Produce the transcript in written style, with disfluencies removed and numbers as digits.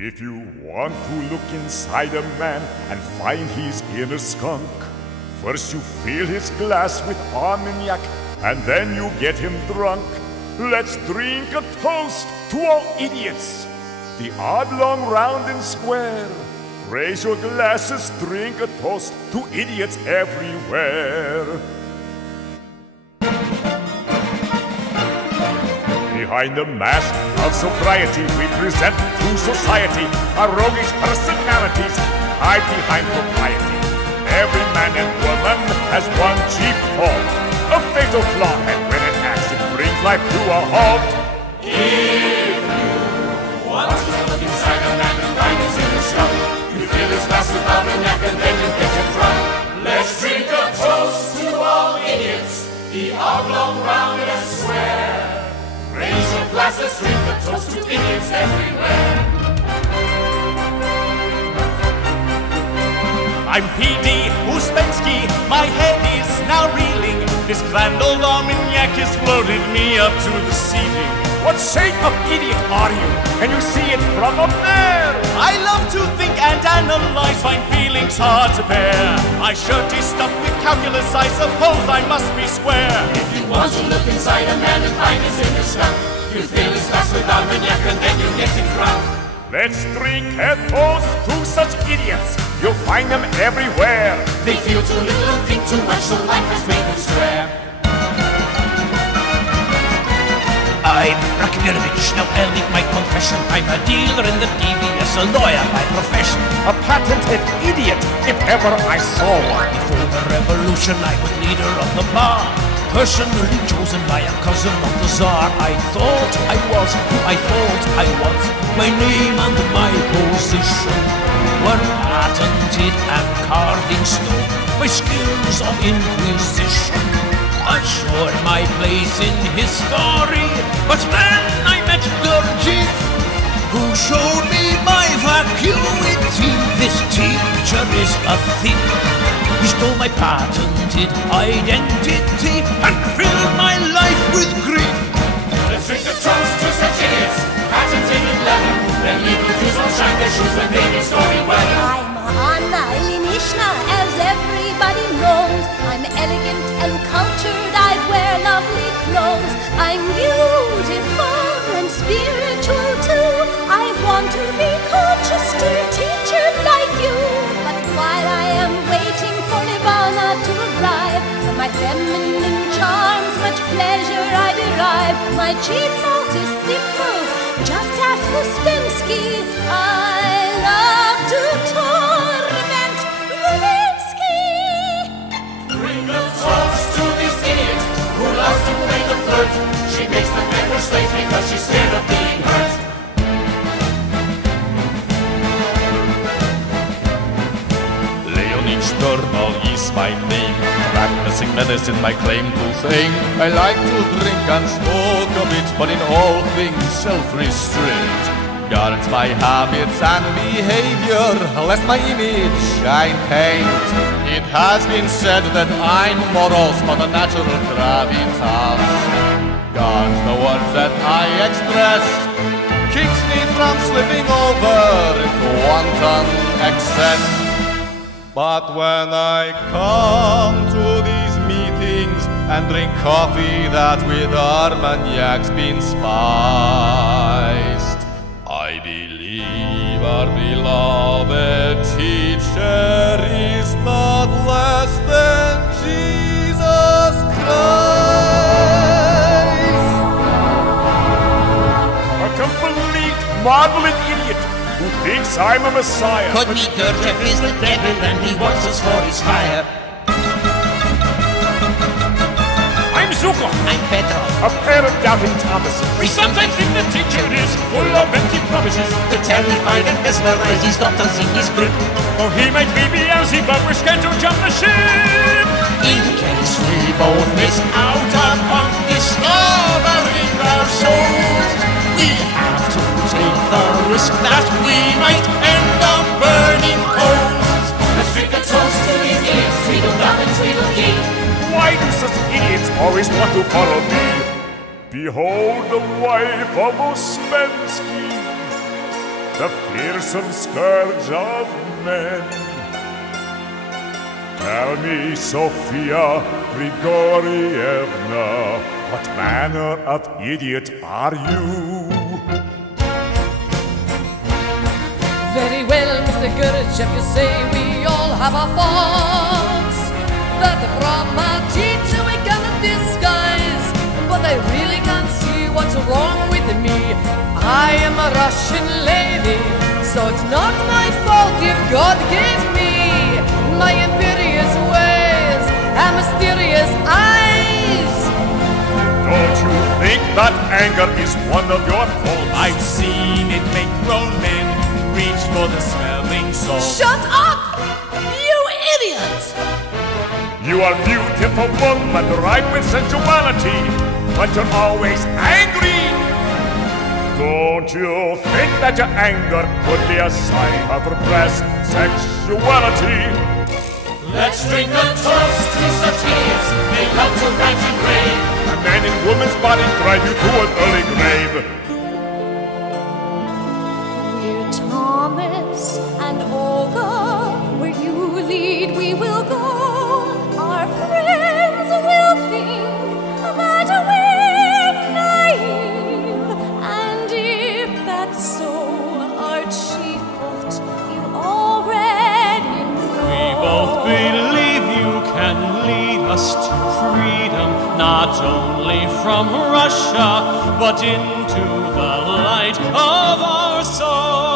If you want to look inside a man and find his inner skunk, first you fill his glass with armagnac and then you get him drunk. Let's drink a toast to all idiots, the oblong, round and square. Raise your glasses, drink a toast to idiots everywhere. Behind the mask of sobriety, we present to society our roguish personalities hide behind propriety. Every man and woman has one chief fault, a fatal flaw, and when it acts, it brings life to a halt. If you want to look inside a man and find his inner skunk, you fill his glass with armagnac and then you get him drunk. Let's drink a toast to all idiots, the oblong, round and square. Raise your glasses, drink a toast to idiots everywhere. I'm P.D. Uspensky, my head is now reeling. This grand old armagnac is floating me up to the ceiling. What shape of idiot are you? Can you see it from up there? I love to think and analyze, find feelings hard to bear. My shirt is stuffed with calculus, I suppose I must be square. If you want to look inside a man and find his inner skunk, you fill his glass with armagnac and then you get him drunk. Let's drink a toast to such idiots. You'll find them everywhere. They feel too little and think too much, so life has made them square. I'm Ivanovich, now I'll make my confession. I'm a dealer in the devious, a lawyer by profession. A patented idiot, if ever I saw one. Before the revolution, I was leader of the bar, personally chosen by a cousin of the Tsar. I thought I was who I thought I was. My name and my position were patented and carved in stone. My skills of inquisition assured my place in history. But then I met Gurdjieff, who showed me my vacuity. This teacher is a thief. He stole my patented identity and filled my life with grief. Let's drink a toast to such idiots, patented in leather. Then evil Jews will shine their shoes when they get stormy weather. I'm Anna Ilinishna, as everybody knows. I'm elegant and cultured, I wear lovely clothes. I'm beautiful and spiritual too. I want to be called just a teacher like you. But while I am waiting for Nirvana to arrive, from my feminine charms much pleasure I derive. My chief fault is simple, just ask Uspensky. I love to torment Lewinsky. Bring a toast to this idiot who loves to play the flirt. She makes the men her slaves because she's scared of being hurt. Stornall is my name, practicing medicine my claim to fame. I like to drink and smoke a bit, but in all things self-restraint guards my habits and behavior, lest my image I taint. It has been said that I'm morose, but a natural gravitas guards the words that I express, keeps me from slipping over into wanton excess. But when I come to these meetings and drink coffee that with armagnac's been spiced, I believe our beloved teacher is not less than Jesus Christ. A complete maudlin idiot who thinks I'm a messiah. Could be Gurdjieff is the devil and he wants us for his fire. I'm Zuko. I'm Petro. A pair of doubting Thomases. We sometimes think the teacher is full of empty promises. To terrify and mesmerize, he's not us in his grip. Or he might be Beelzebub, we're scared to jump the ship. In case we both miss out upon discovering our souls, we have to take the risk that we might end up burning coals. Let's drink a toast to these idiots, Tweedledum and Tweedledee. Why do such idiots always want to follow me? Behold the wife of Uspensky. the fearsome scourge of men. Tell me, Sophia Grigorievna, what manner of idiot are you? Very well, Mr. Gurdjieff, you say we all have our faults, that from our teacher we cannot disguise, but I really can't see what's wrong with me. I am a Russian lady, so it's not my fault if God gave me my imperious ways and mysterious eyes. Don't you think that anger is one of your faults? I've seen it make grown men reach for the smelling salt. Shut up, you idiot! You are beautiful woman, ripe with sensuality, but you're always angry. Don't you think that your anger could be a sign of repressed sexuality? Let's drink a toast to such ease, may love to rant and rave. A man in woman's body drive you to an early grave. We're Thomas and Olga, where you lead we will go. Our friends will think that we're naive, and if that's so, our chief fault you already know. We both believe you can lead us to freedom, not only from Russia, but into the light of our soul.